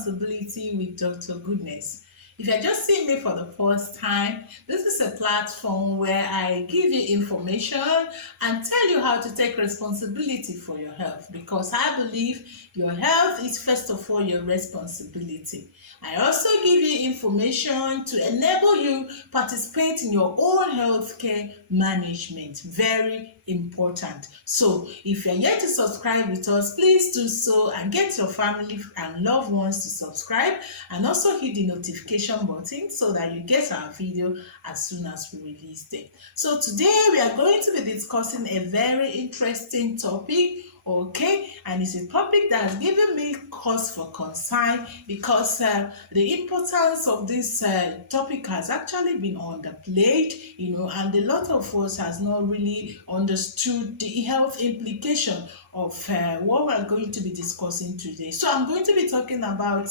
Responsibility with Dr. Goodness. If you're just seeing me for the first time, this is a platform where I give you information and tell you how to take responsibility for your health, because I believe your health is first of all your responsibility. I also give you information to enable you participate in your own healthcare management. Very important. So if you're yet to subscribe with us, please do so and get your family and loved ones to subscribe, and also hit the notification button so that you get our video as soon as we release them. So today we are going to be discussing a very interesting topic, okay, and it's a topic that has given me cause for concern, because the importance of this topic has actually been underplayed, and a lot of us has not really understood the health implication of what we're going to be discussing today. So I'm going to be talking about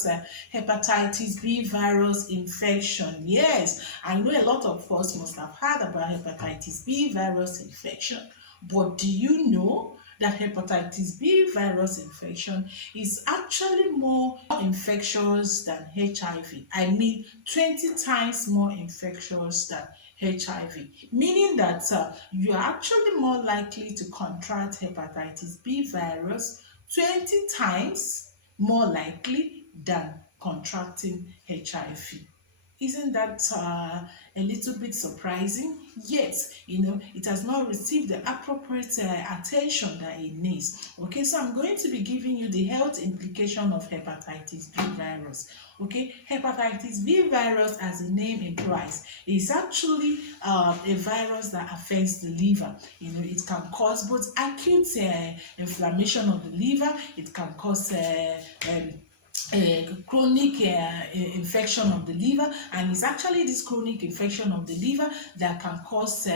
hepatitis B virus infection. Yes, I know a lot of us must have heard about hepatitis B virus infection, but do you know that hepatitis B virus infection is actually more infectious than HIV? I mean, 20 times more infectious than HIV, meaning that you are actually more likely to contract hepatitis B virus 20 times more likely than contracting HIV. Isn't that a little bit surprising? Yes, it has not received the appropriate attention that it needs. Okay, so I'm going to be giving you the health implication of hepatitis B virus. Okay, hepatitis B virus, as the name implies, is actually a virus that affects the liver. It can cause both acute inflammation of the liver. It can cause chronic infection of the liver, and it's actually this chronic infection of the liver that can cause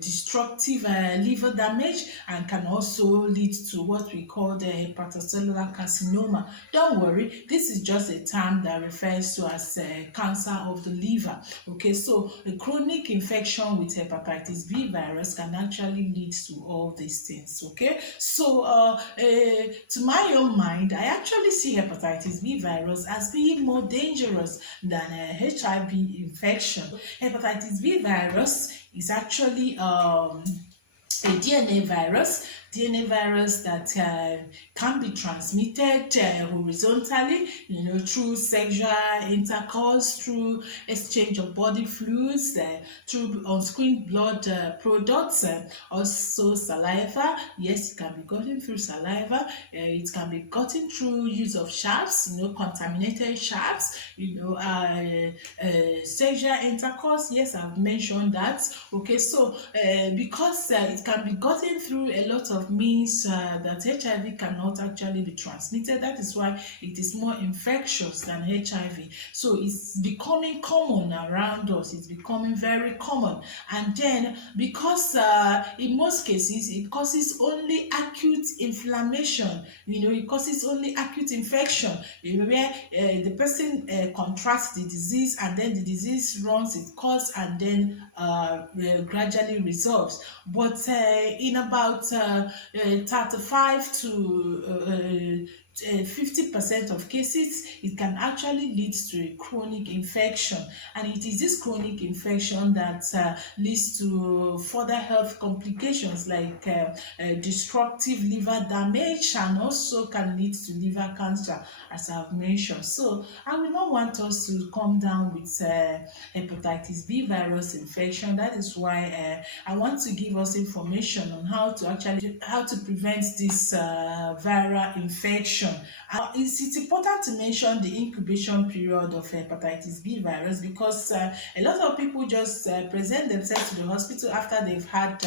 destructive liver damage, and can also lead to what we call the hepatocellular carcinoma. Don't worry, this is just a term that refers to as cancer of the liver. Okay, so a chronic infection with hepatitis B virus can actually lead to all these things. Okay, so to my own mind, I actually see hepatitis B virus as being more dangerous than HIV infection. Hepatitis B virus is actually a DNA virus that can be transmitted horizontally, through sexual intercourse, through exchange of body fluids, through on-screen blood products, also saliva. Yes, it can be gotten through saliva. It can be gotten through use of sharps, contaminated sharps, sexual intercourse. Yes, I've mentioned that. Okay, so because it can be gotten through a lot of means that HIV cannot actually be transmitted. That is why it is more infectious than HIV. So it's becoming common around us. It's becoming very common. And then because in most cases it causes only acute inflammation, it causes only acute infection, where the person contracts the disease, and then the disease runs its course, and then gradually resolves. But in about 35 to 50% of cases, it can actually lead to a chronic infection, and it is this chronic infection that leads to further health complications like destructive liver damage, and also can lead to liver cancer, as I've mentioned. So I will not want us to come down with hepatitis B virus infection. That is why I want to give us information on how to prevent this viral infection. It's important to mention the incubation period of hepatitis B virus, because a lot of people just present themselves to the hospital after they've had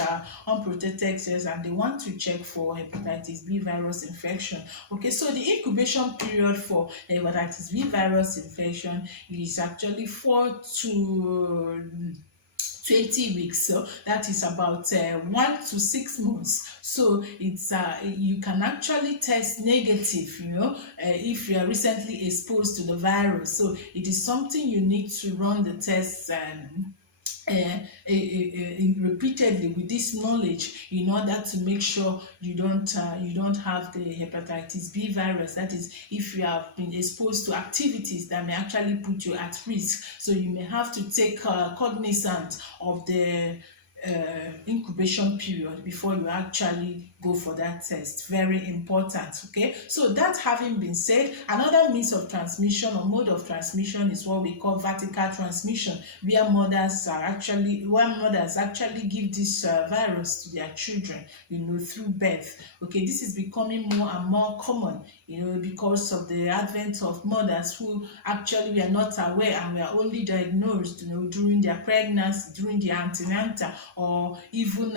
unprotected sex, and they want to check for hepatitis B virus infection. Okay, so the incubation period for hepatitis B virus infection is actually 4 to 20 weeks, so that is about 1 to 6 months. So it's you can actually test negative, if you are recently exposed to the virus. So it is something you need to run the tests repeatedly with this knowledge in order to make sure you don't have the hepatitis B virus. That is, if you have been exposed to activities that may actually put you at risk, so you may have to take cognizance of the incubation period before you actually go for that test. Very important. Okay, so that having been said, another means of transmission or mode of transmission is what we call vertical transmission, where mothers actually give this virus to their children, through birth. Okay, this is becoming more and more common, because of the advent of mothers who actually were not aware and were only diagnosed, during their pregnancy, during the antenatal, or even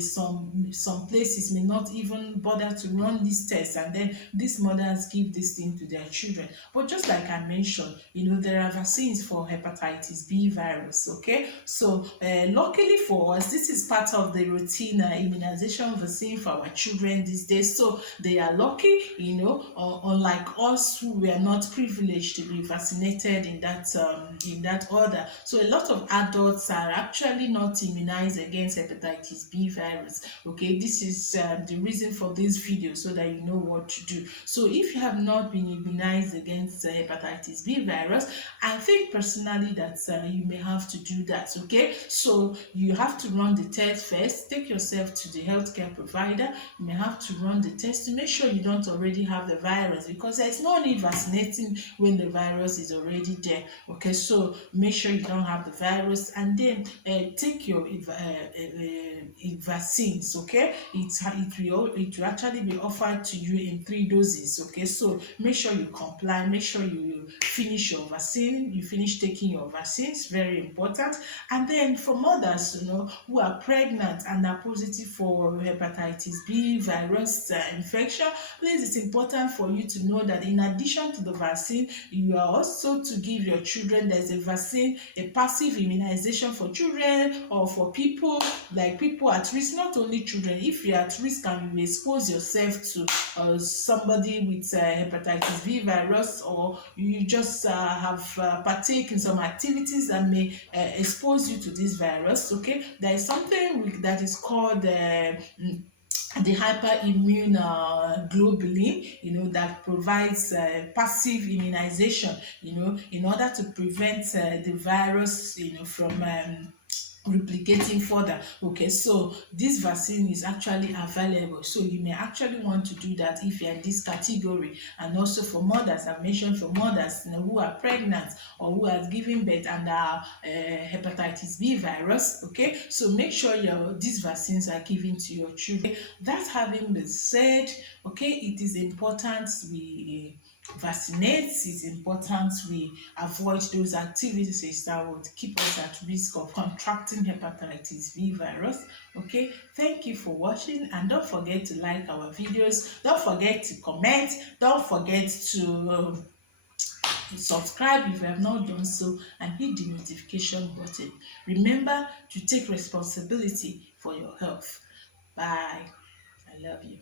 some places may not even bother to run these tests, and then these mothers give this thing to their children. But just like I mentioned, there are vaccines for hepatitis B virus. Okay, so luckily for us, this is part of the routine immunization vaccine for our children these days. So they are lucky, unlike us who were not privileged to be vaccinated in that order. So a lot of adults are actually not immunized against hepatitis B virus. Okay, this is the reason for this video, so that you know what to do. So if you have not been immunized against hepatitis B virus, I think personally that you may have to do that. Okay, so you have to run the test first. Take yourself to the healthcare provider. You may have to run the test to make sure you don't already have the virus, because there's no need vaccinating when the virus is already there. Okay, so make sure you don't have the virus, and then take your vaccines. Okay, it will actually be offered to you in 3 doses. Okay, so make sure you comply, make sure you finish your vaccine, you finish taking your vaccines. Very important. And then for mothers who are pregnant and are positive for hepatitis B virus infection, please, it's important for you to know that in addition to the vaccine, you are also to give your children, there's a vaccine, a passive immunization for children, or for people at risk. Not only children, if you're at risk and you expose yourself to somebody with hepatitis B virus, or you just have partake in some activities that may expose you to this virus. Okay, there is something that is called the hyperimmune globulin, that provides passive immunization, in order to prevent the virus, from replicating further. Okay, so this vaccine is actually available, so you may actually want to do that if you're in this category. And also for mothers, I mentioned, for mothers who are pregnant or who are giving birth and are hepatitis B virus. Okay, so make sure these vaccines are given to your children. That having been said, okay, it is important we vaccinate. It's important we avoid those activities that would keep us at risk of contracting hepatitis B virus. Okay, thank you for watching, and don't forget to like our videos, don't forget to comment, don't forget to subscribe if you have not done so, and hit the notification button. Remember to take responsibility for your health. Bye. I love you.